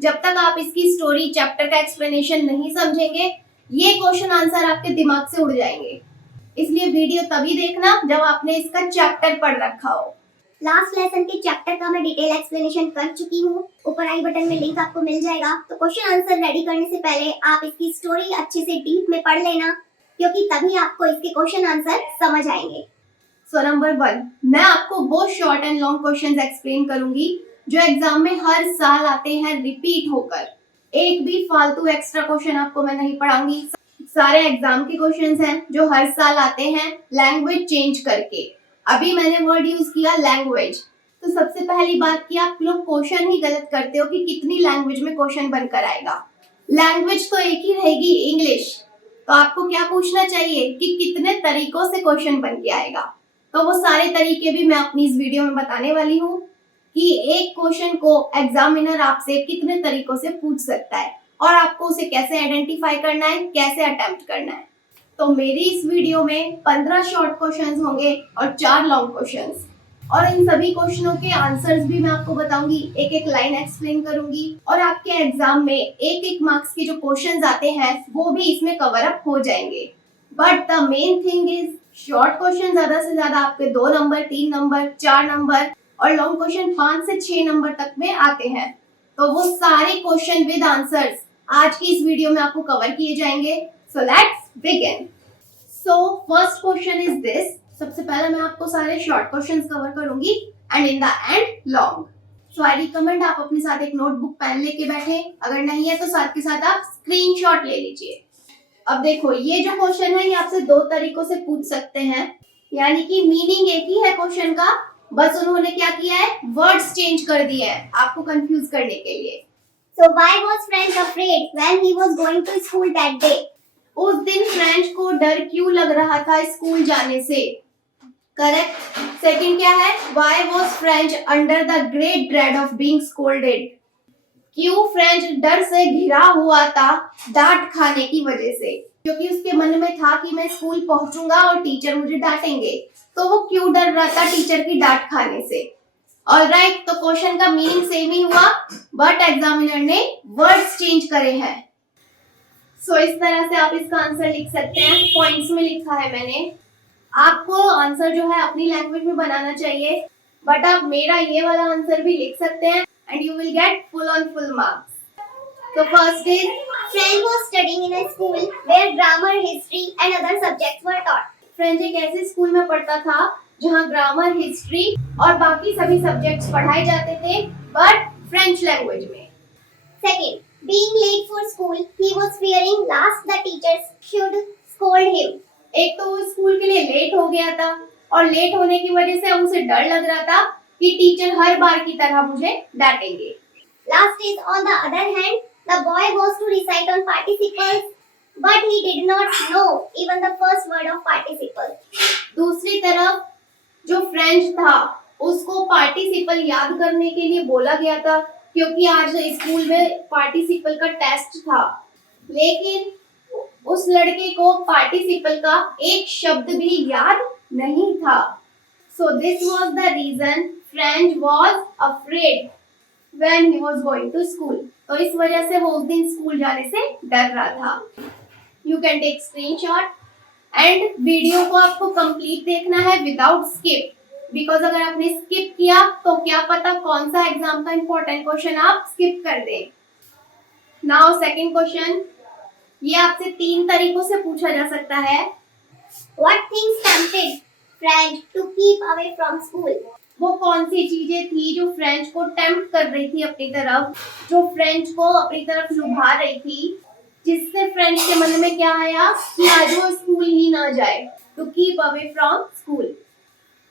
जब तक आप इसकी स्टोरी चैप्टर का एक्सप्लेनेशन नहीं समझेंगे, ये क्वेश्चन आंसर आपके दिमाग से उड़ जाएंगे। इसलिए वीडियो तभी देखना जब आपने इसका चैप्टर पढ़ रखा हो। लास्ट लेसन के चैप्टर का मैं डिटेल एक्सप्लेनेशन कर चुकी हूँ। ऊपर आई बटन में लिंक आपको मिल जाएगा। तो क्वेश्चन आंसर रेडी करने से पहले आप इसकी स्टोरी अच्छे से डीप में पढ़ लेना, क्योंकि तभी आपको इसके क्वेश्चन आंसर समझ आएंगे। सो नंबर 1, मैं आपको वो short and long questions explain करूंगी जो एग्जाम में हर साल आते हैं रिपीट होकर। एक भी फालतू एक्स्ट्रा क्वेश्चन आपको मैं नहीं पढ़ाऊंगी। सारे एग्जाम के क्वेश्चंस हैं जो हर साल आते हैं लैंग्वेज चेंज करके। अभी मैंने वर्ड यूज किया लैंग्वेज। तो सबसे पहली बात कि आप लोग क्वेश्चन ही गलत करते हो कि कितनी लैंग्वेज में क्वेश्चन बनकर आएगा। लैंग्वेज तो एक ही रहेगी, इंग्लिश। तो आपको क्या पूछना चाहिए कि कितने तरीकों से क्वेश्चन बन के आएगा। तो वो सारे तरीके भी मैं अपनी इस वीडियो में बताने वाली हूँ कि एक क्वेश्चन को एग्जामिनर आपसे कितने तरीकों से पूछ सकता है और आपको उसे कैसे आइडेंटिफाई करना है, कैसे अटेम्प्ट करना है। तो मेरी इस वीडियो में 15 शॉर्ट क्वेश्चंस होंगे और 4 लॉन्ग क्वेश्चंस, और इन सभी क्वेश्चनों के आंसर्स भी मैं आपको बताऊंगी, एक एक लाइन एक्सप्लेन करूंगी, और आपके एग्जाम में एक एक मार्क्स के जो क्वेश्चंस आते हैं वो भी इसमें कवर अप हो जाएंगे। But the main thing is short question ज्यादा से ज्यादा आपके 2 नंबर, 3 नंबर, 4 नंबर, और लॉन्ग क्वेश्चन 5 से 6 नंबर तक में आते हैं। तो वो सारे क्वेश्चन विद आंसर्स आज की इस वीडियो में आपको कवर किए जाएंगे। So let's begin. So first question is this. सबसे पहले मैं आपको सारे शॉर्ट क्वेश्चंस कवर करूंगी and in the end long. So I recommend आप अपने साथ एक नोटबुक पेन लेके बैठे, अगर नहीं है तो साथ के साथ आप स्क्रीनशॉट ले लीजिए। अब देखो, ये जो क्वेश्चन है ये आपसे 2 तरीकों से पूछ सकते हैं, यानी कि मीनिंग एक ही है क्वेश्चन का, बस उन्होंने क्या किया है, वर्ड्स चेंज कर दिए हैं आपको कंफ्यूज करने के लिए। So why was French afraid when he was going to school that day? उस दिन फ्रेंच को डर क्यों लग रहा था स्कूल जाने से? करेक्ट। सेकंड क्या है, why was French under the great dread of being scolded? क्यों फ्रेंच डर से घिरा हुआ था डांट खाने की वजह से? क्योंकि उसके मन में था कि मैं स्कूल पहुंचूंगा और टीचर मुझे डांटेंगे। तो वो क्यों डर रहा था टीचर की डांट खाने से? ऑलराइट, तो क्वेश्चन का मीनिंग सेम ही हुआ, बट एग्जामिनर ने वर्ड्स चेंज करे हैं। सो इस तरह से आप इसका आंसर लिख सकते हैं। पॉइंट्स में लिखा है मैंने। आपको आंसर जो है अपनी लैंग्वेज में बनाना चाहिए, बट आप मेरा ये वाला आंसर भी लिख सकते हैं and you will get full on full marks. तो first is, French was studying in a school where grammar, history and other subjects were taught. French एक ऐसे स्कूल में पढ़ता था जहाँ ग्रामर, हिस्ट्री और बाकी सभी सब्जेक्ट्स पढ़ाए जाते थे, बट फ्रेंच लैंग्वेज में। Second, being late for school, he was fearing last the teachers should scold him. एक तो वो स्कूल के लिए लेट हो गया था और लेट होने की वजह से उसे डर लग रहा था कि टीचर हर बार की तरह मुझे डांटेंगे। Last is, on the other hand, the boy was to recite on participles, but he did not know even the first word of participle. दूसरी तरफ जो फ्रेंच था उसको पार्टिसिपल याद करने के लिए बोला गया था, क्योंकि आज स्कूल में पार्टिसिपल का टेस्ट था, लेकिन उस लड़के को पार्टिसिपल का एक शब्द भी याद नहीं था। So this was the reason French was afraid when he was going to school. तो इस वजह से वो उस दिन स्कूल जाने से डर रहा था। You can take screenshot and video को आपको कंप्लीट देखना है विदाउट स्किप, बिकॉज अगर आपने स्किप किया तो क्या पता कौन सा एग्जाम का इंपॉर्टेंट क्वेश्चन आप स्किप कर दें। नाउ सेकंड क्वेश्चन, ये आपसे 3 तरीकों से पूछा जा सकता है। What things tempted French to keep away from school? वो कौन सी चीजें थी जो फ्रेंच को टेम्प्ट कर रही थी अपनी तरफ, जो फ्रेंच को अपनी तरफ लुभा रही थी, जिससे फ्रेंच के मन में क्या आया कि आज वो स्कूल ही ना जाए, to keep away from school.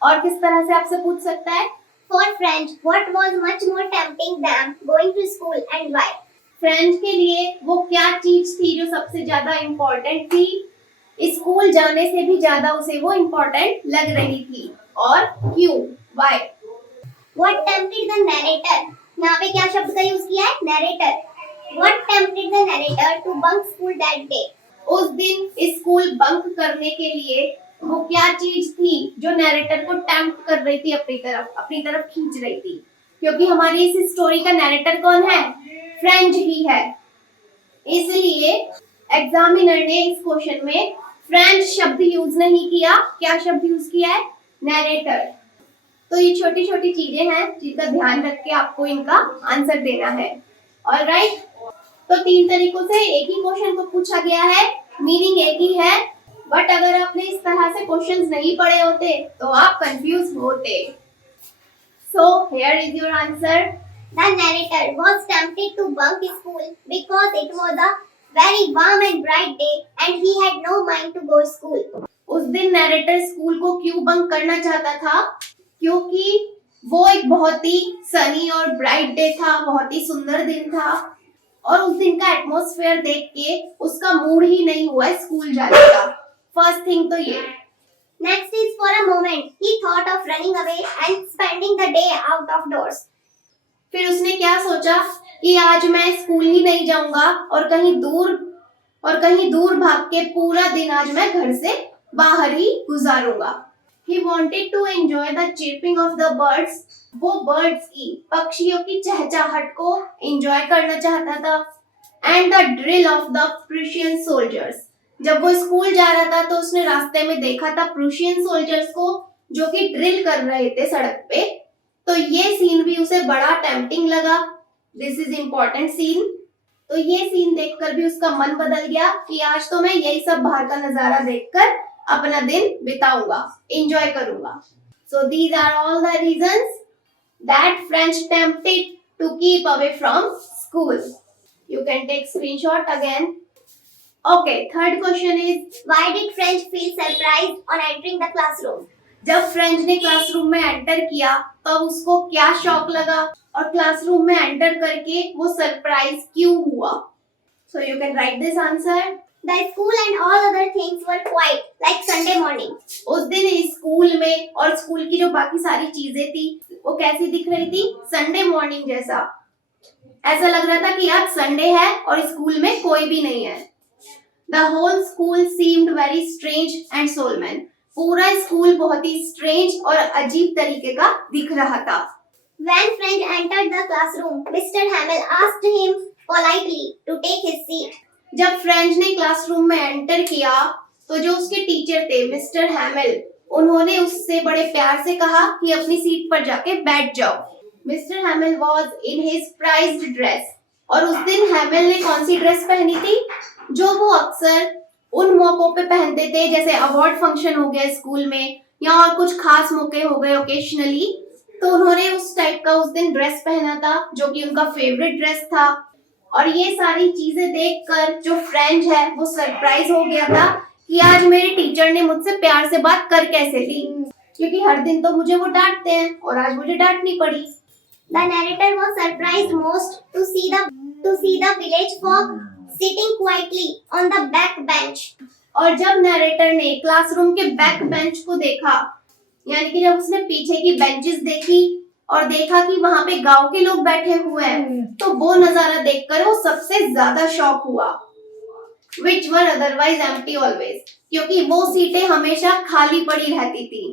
और किस तरह से आपसे पूछ सकता है, For French, what was much more tempting than going to school and why? French के लिए वो क्या चीज थी जो सबसे ज्यादा इम्पोर्टेंट थी, स्कूल जाने से भी ज्यादा उसे वो इम्पोर्टेंट लग रही थी, और क्यों, why. What tempted the narrator? यहाँ पे क्या शब्द का यूज किया है, narrator. What tempted the narrator to bunk school that day? उस दिन स्कूल बंक करने के लिए वो क्या चीज थी जो नैरेटर को टेम्प्ट कर रही थी अपनी तरफ खींच रही थी, क्योंकि हमारी इस स्टोरी का नैरेटर कौन है, फ्रेंच है, इसलिए एग्जामिनर ने इस क्वेश्चन में फ्रेंच शब्द यूज नहीं किया। क्या शब्द यूज किया है? नैरेटर। तो ये छोटी छोटी चीजें हैं जिनका ध्यान रख के आपको इनका आंसर देना है। ऑलराइट, तो 3 तरीकों से एक ही क्वेश्चन को पूछा गया है, मीनिंग एक ही है, बट अगर आपने इस तरह से क्वेश्चंस नहीं पढ़े होते तो आप कंफ्यूज होते। So here is your answer. The narrator was tempted to bunk school because it was a very warm and bright day and he had no mind to go school. उस दिन narrator school को क्यों bunk करना चाहता था? क्योंकि वो एक बहुत ही सनी और ब्राइट डे था, बहुत ही सुंदर दिन था और उस दिन का एटमॉस्फेयर देख के उसका मूड ही नहीं हुआ स्कूल जाने का। फर्स्ट थिंग तो ये। Next is for a moment he thought of running away and spending the day out of doors. फिर उसने क्या सोचा कि आज मैं स्कूल ही नहीं जाऊंगा और कहीं दूर भाग के पूरा दिन आज मैं घर से बाहर ही गुजारूंगा। He wanted to enjoy the chirping of the birds. वो बर्ड्स की, पक्षियों की चहचहाहट को एंजॉय करना चाहता था। And the drill of the Prussian soldiers. जब वो स्कूल जा रहा था तो उसने रास्ते में देखा था प्रूशियन सोल्जर्स को जो कि ड्रिल कर रहे थे सड़क पे। तो ये सीन भी उसे बड़ा टेम्पटिंग लगा। This is important scene. तो ये सीन देखकर भी उसका मन बदल गया कि आज तो मैं यही सब बाहर का नजारा देखकर अपना दिन बिताऊंगा, एंजॉय करूंगा। So these are all the reasons that French tempted to keep away from school. You can take screenshot again. Okay, third question is Why did French feel surprised on entering the classroom? जब French ने classroom में enter किया तब उसको क्या shock लगा और classroom में एंटर करके वो सरप्राइज क्यों हुआ? सो you can write this answer. The school and all other things were quiet, like Sunday morning. उस दिन स्कूल में और स्कूल की जो बाकी सारी चीजें थी वो कैसी दिख रही थी? संडे मॉर्निंग जैसा। ऐसा लग रहा था कि आज संडे है और स्कूल में कोई भी नहीं है। The whole school seemed very strange and solemn. पूरा स्कूल बहुत ही स्ट्रेंज और अजीब तरीके का दिख रहा था। When French entered the classroom, Mr. Hamel asked him politely to take his seat. जब फ्रेंच ने क्लासरूम में एंटर किया तो जो उसके टीचर थे मिस्टर हैमिल, उन्होंने उससे बड़े प्यार से कहा कि अपनी सीट पर जाके बैठ जाओ। Mister हैमिल was in his prized dress. और उस दिन हैमिल ने कौन सी ड्रेस पहनी थी? जो वो अक्सर उन मौकों पे पहनते थे, जैसे अवार्ड फंक्शन हो गया स्कूल में या और कुछ खास मौके हो गए ओकेशनली, तो उन्होंने उस टाइप का उस दिन ड्रेस पहना था जो कि उनका फेवरेट ड्रेस था। और ये सारी चीजें देखकर जो फ्रेंच है वो सरप्राइज हो गया था कि आज मेरे टीचर ने मुझसे प्यार से बात कर कैसे ली, क्योंकि हर दिन तो मुझे वो डांटते हैं और आज मुझे डांटनी पड़ी। The narrator was surprised most to see the village folk sitting quietly on the back bench. और जब नैरेटर ने क्लासरूम के बैक बेंच को देखा, यानी कि जब उसने पीछे की बेंचेस देखी और देखा कि वहां पे गांव के लोग बैठे हुए हैं, तो वो नजारा देखकर वो सबसे ज्यादा शॉक हुआ। Which were otherwise empty always, क्योंकि वो सीटें हमेशा खाली पड़ी रहती थी।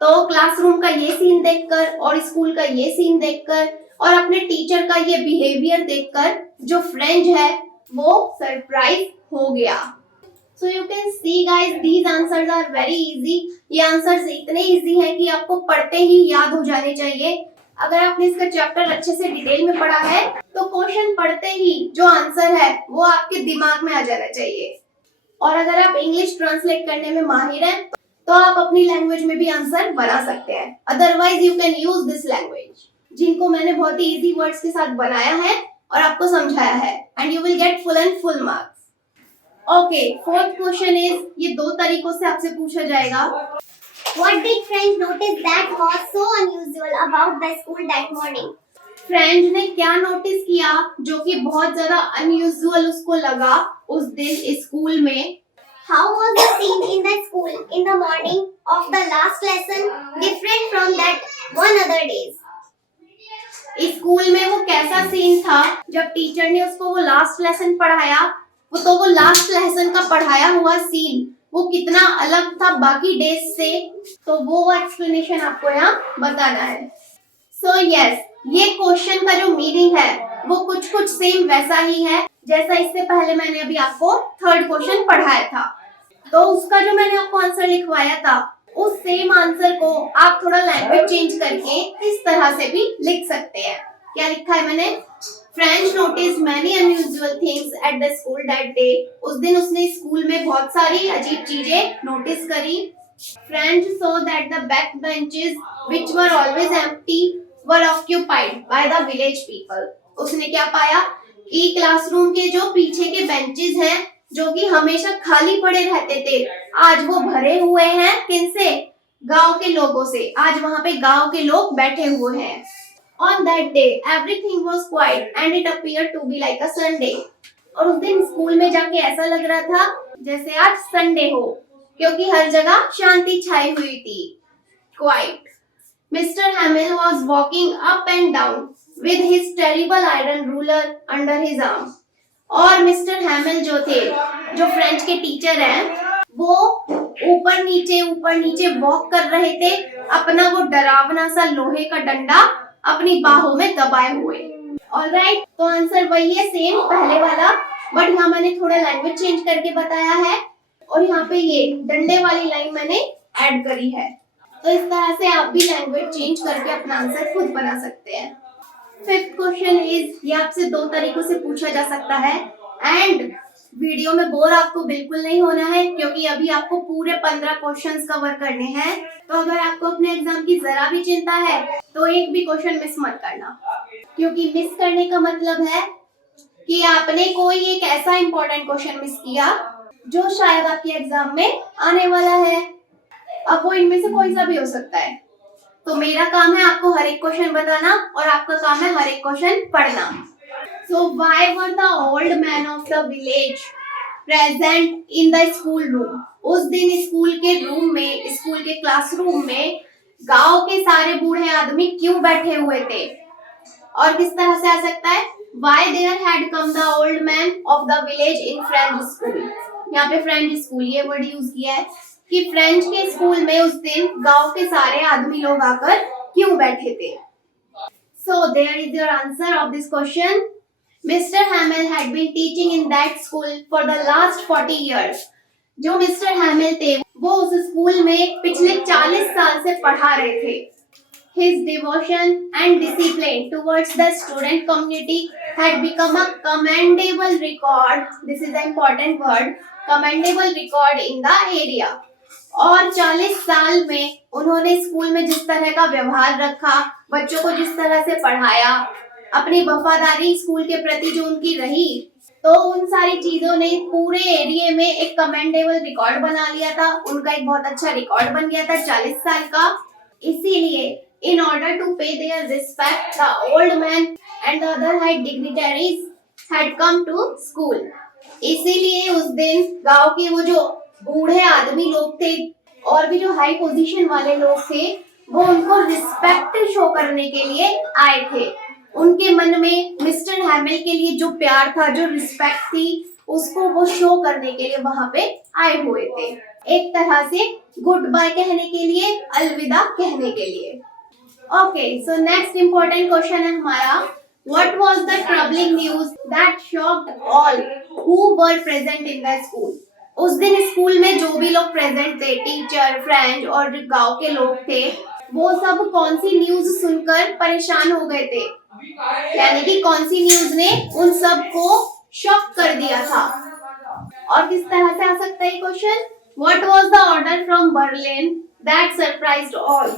तो क्लासरूम का ये सीन देखकर और स्कूल का ये सीन देखकर और अपने टीचर का ये बिहेवियर देखकर जो फ्रेंच है वो सरप्राइज हो गया। So you can see guys, these answers are very easy. ये आंसर्स इतने इजी हैं कि आपको पढ़ते ही याद हो जाने चाहिए। अगर आपने इसका चैप्टर अच्छे से डिटेल में पढ़ा है तो क्वेश्चन पढ़ते ही जो आंसर है वो आपके दिमाग में आ जाना चाहिए। और अगर आप इंग्लिश ट्रांसलेट करने में माहिर हैं तो आप अपनी लैंग्वेज में भी आंसर बना सकते हैं। Otherwise you can use this language, जिनको मैंने बहुत ही इजी वर्ड्स के साथ बनाया है और आपको समझाया है, and you will get full and full marks. Okay, fourth question is, ये 2 तरीकों से आपसे पूछा जाएगा। What did French notice that was so unusual about the school that morning? French ने क्या नोटिस किया जो कि बहुत ज्यादा अनयूजुअल उसको लगा उस दिन स्कूल में? How was the scene in the school in the morning of the last lesson different from that one other days? School में वो कैसा सीन था जब टीचर ने उसको वो लास्ट लेसन पढ़ाया? वो लास्ट लेसन का पढ़ाया हुआ सीन वो कितना अलग था बाकी डेज से, तो वो एक्सप्लेनेशन आपको यहाँ बताना है। सो यस, ये क्वेश्चन का जो मीनिंग है वो कुछ कुछ सेम वैसा ही है जैसा इससे पहले मैंने अभी आपको थर्ड क्वेश्चन पढ़ाया था। तो उसका जो मैंने आपको आंसर लिखवाया था, उस सेम आंसर को आप थोड़ा लैंग्वेज चेंज करके इस तरह से भी लिख सकते हैं। क्या लिखा है मैंने? French notice many unusual things at the school that day. उस दिन उसने स्कूल में बहुत सारी अजीब चीजें नोटिस करी। French saw that the back benches which were always empty were occupied by the village people. उसने क्या पाया कि क्लासरूम के जो पीछे के बेंचेस हैं, जो कि हमेशा खाली पड़े रहते थे, आज वो भरे हुए हैं। किनसे? गांव के लोगों से। आज वहां पे गांव के लोग बैठे हुए हैं। On that day, everything was quiet and it appeared to be like a Sunday. और उस दिन स्कूल में जाके ऐसा लग रहा था जैसे आज संडे हो, क्योंकि हर जगह शांति छाई हुई थी। Quiet. Mr. Hamill was walking up and down with his terrible iron ruler under his arm. और मिस्टर हैमिल जो थे, जो फ्रेंच के टीचर हैं, वो ऊपर नीचे वॉक कर रहे थे, अपना वो डरावना सा लोहे का डंडा अपनी बाहों में दबाए हुए। ऑलराइट, तो आंसर वही है सेम पहले वाला, बट यहाँ मैंने थोड़ा लैंग्वेज चेंज करके बताया है और यहाँ पे ये डंडे वाली लाइन मैंने ऐड करी है। तो इस तरह से आप भी लैंग्वेज चेंज करके अपना आंसर खुद बना सकते हैं। फिफ्थ क्वेश्चन इज, ये आपसे दो तरीकों से पूछा जा सकता है एंड वीडियो में बोर आपको बिल्कुल नहीं होना है, क्योंकि अभी आपको पूरे 15 क्वेश्चंस कवर करने हैं। तो अगर आपको अपने एग्जाम की जरा भी चिंता है तो एक भी क्वेश्चन मिस मत करना, क्योंकि मिस करने का मतलब है कि आपने कोई एक ऐसा इंपॉर्टेंट क्वेश्चन मिस किया जो शायद आपके एग्जाम में आने वाला है। अब वो इनमें से कोई सा भी हो सकता है। तो मेरा काम है आपको हर एक क्वेश्चन बताना और आपका काम है हर एक क्वेश्चन पढ़ना। So why were the old men of the village present in the school room? उस दिन स्कूल के रूम में, स्कूल के क्लासरूम में गांव के सारे बूढ़े आदमी क्यों बैठे हुए थे? और किस तरह से आ सकता है? Why there had come the old men of the village in French school? यहाँ पे फ्रेंच स्कूल ये वर्ड यूज किया है कि फ्रेंच के स्कूल में उस दिन गांव के सारे आदमी लोग आकर क्यों बैठे थे? So there is your answer of this question. Mr. Hamill had been teaching in that school for the last 40 years. जो मिस्टर हैमिल थे वो उस स्कूल में पिछले 40 साल से पढ़ा रहे थे। His devotion and discipline towards the student community had become a commendable record. This is the important word, commendable record in the area. और 40 साल में उन्होंने स्कूल में जिस तरह का व्यवहार रखा, बच्चों को जिस तरह से पढ़ाया, अपनी वफादारी स्कूल के प्रति जो उनकी रही, तो उन सारी चीजों ने पूरे एरिया में एक कमेंडेबल रिकॉर्ड बना लिया था। उनका एक बहुत अच्छा रिकॉर्ड बन गया था 40 साल का। इसीलिए in order to pay their respect the old man and the other high dignitaries had come to school. इसीलिए उस दिन गांव के वो जो बूढ़े आदमी लोग थे और भी जो हाई पोजीशन वाले लोग थे, वो उनको रिस्पेक्ट शो करने के लिए आए थे। उनके मन में मिस्टर हैमिल के लिए जो प्यार था, जो रिस्पेक्ट थी, उसको वो शो करने के लिए वहां पे आए हुए थे। एक तरह से गुड बाय कहने के लिए, अलविदा कहने के लिए। Okay, so next important question है हमारा, what was the troubling news that shocked all who were present in the school? उस दिन स्कूल में जो भी लोग प्रेजेंट थे, टीचर, फ्रेंड्स और जो गांव के लोग थे, वो सब कौन सी न्यूज सुनकर परेशान हो गए थे? यानी कि कौन सी न्यूज ने उन सब को शॉक कर दिया था? और किस तरह से आ सकता है question? What was the order from Berlin that surprised all?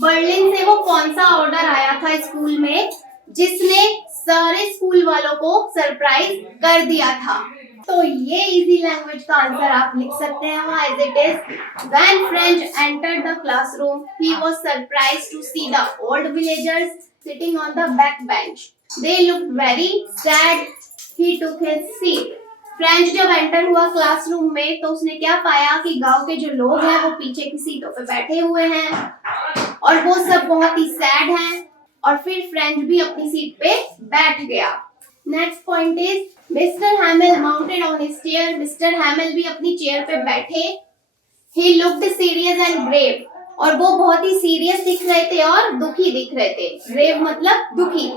Berlin से वो कौन सा ऑर्डर आया था स्कूल में जिसने सारे स्कूल वालों को सरप्राइज कर दिया था? तो ये इजी लैंग्वेज का आंसर आप लिख सकते हैं as it is, when French entered the classroom he was surprised to see the old villagers sitting on the back bench. They looked very sad. He took his seat. French जब enter हुआ classroom में तो उसने क्या पाया कि गांव के जो लोग हैं वो पीछे की सीटों पे बैठे हुए हैं और वो सब बहुत ही सैड हैं। और फिर फ्रेंच भी अपनी सीट पे बैठ गया। Next point is, mister Hamil mounted on his chair. Mister Hamil भी अपनी चेयर पे बैठे। He looked serious and grave. और वो बहुत ही सीरियस दिख रहे थे और दुखी दिख रहे थे। ग्रेव मतलब दुखी।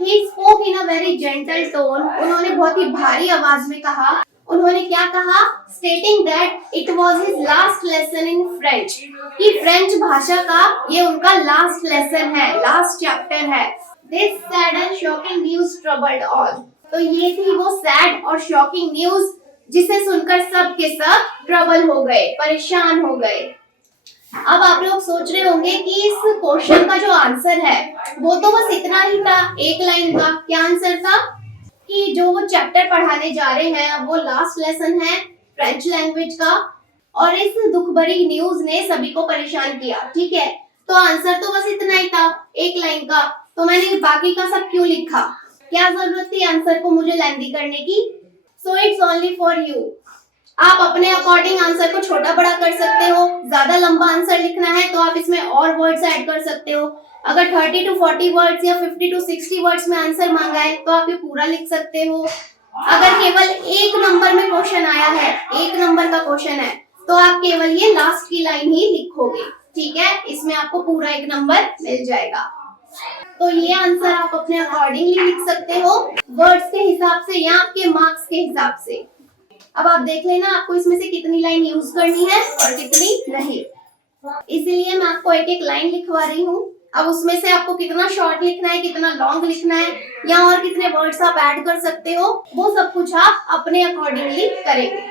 He spoke in a very gentle tone. उन्होंने बहुत ही भारी आवाज में कहा. उन्होंने क्या कहा? Stating that it was his last lesson in French. कि फ्रेंच भाषा का ये उनका last lesson है, last chapter है. This sad and shocking news troubled all. तो ये थी वो sad और shocking news जिसे सुनकर सब के सब ट्रबल हो गए, परेशान हो गए. अब आप लोग सोच रहे होंगे कि इस क्वेश्चन का जो आंसर है वो तो बस इतना ही था, एक लाइन का. क्या आंसर था? कि जो वो चैप्टर पढ़ाने जा रहे हैं अब वो लास्ट लेसन है फ्रेंच लैंग्वेज का और इस दुख भरी न्यूज ने सभी को परेशान किया. ठीक है, तो आंसर तो बस इतना ही था, एक लाइन का. तो मैंने बाकी का सब क्यों लिखा? क्या जरूरत थी आंसर को मुझे लेंथी करने की? So it's only for you. आप अपने अकॉर्डिंग आंसर को छोटा बड़ा कर सकते हो. ज्यादा लंबा आंसर लिखना है तो आप इसमें और वर्ड्स ऐड कर सकते हो. अगर 30 to 40 वर्ड्स या 50 to 60 वर्ड्स में आंसर मांगा है तो आप ये पूरा लिख सकते हो. अगर केवल एक नंबर में क्वेश्चन आया है, एक नंबर का क्वेश्चन है, तो आप केवल ये लास्ट की लाइन ही लिखोगे. ठीक है, इसमें आपको पूरा एक नंबर मिल जाएगा. तो ये आंसर आप अपने अकॉर्डिंगली लिख सकते हो, वर्ड्स के हिसाब से या आपके मार्क्स के हिसाब से. अब आप देख लेना आपको इसमें से कितनी लाइन यूज करनी है और कितनी नहीं. इसीलिए मैं आपको एक एक लाइन लिखवा रही हूँ. अब उसमें से आपको कितना शॉर्ट लिखना है, कितना लॉन्ग लिखना है या और कितने वर्ड्स आप ऐड कर सकते हो, वो सब कुछ आप अपने अकॉर्डिंगली करेंगे.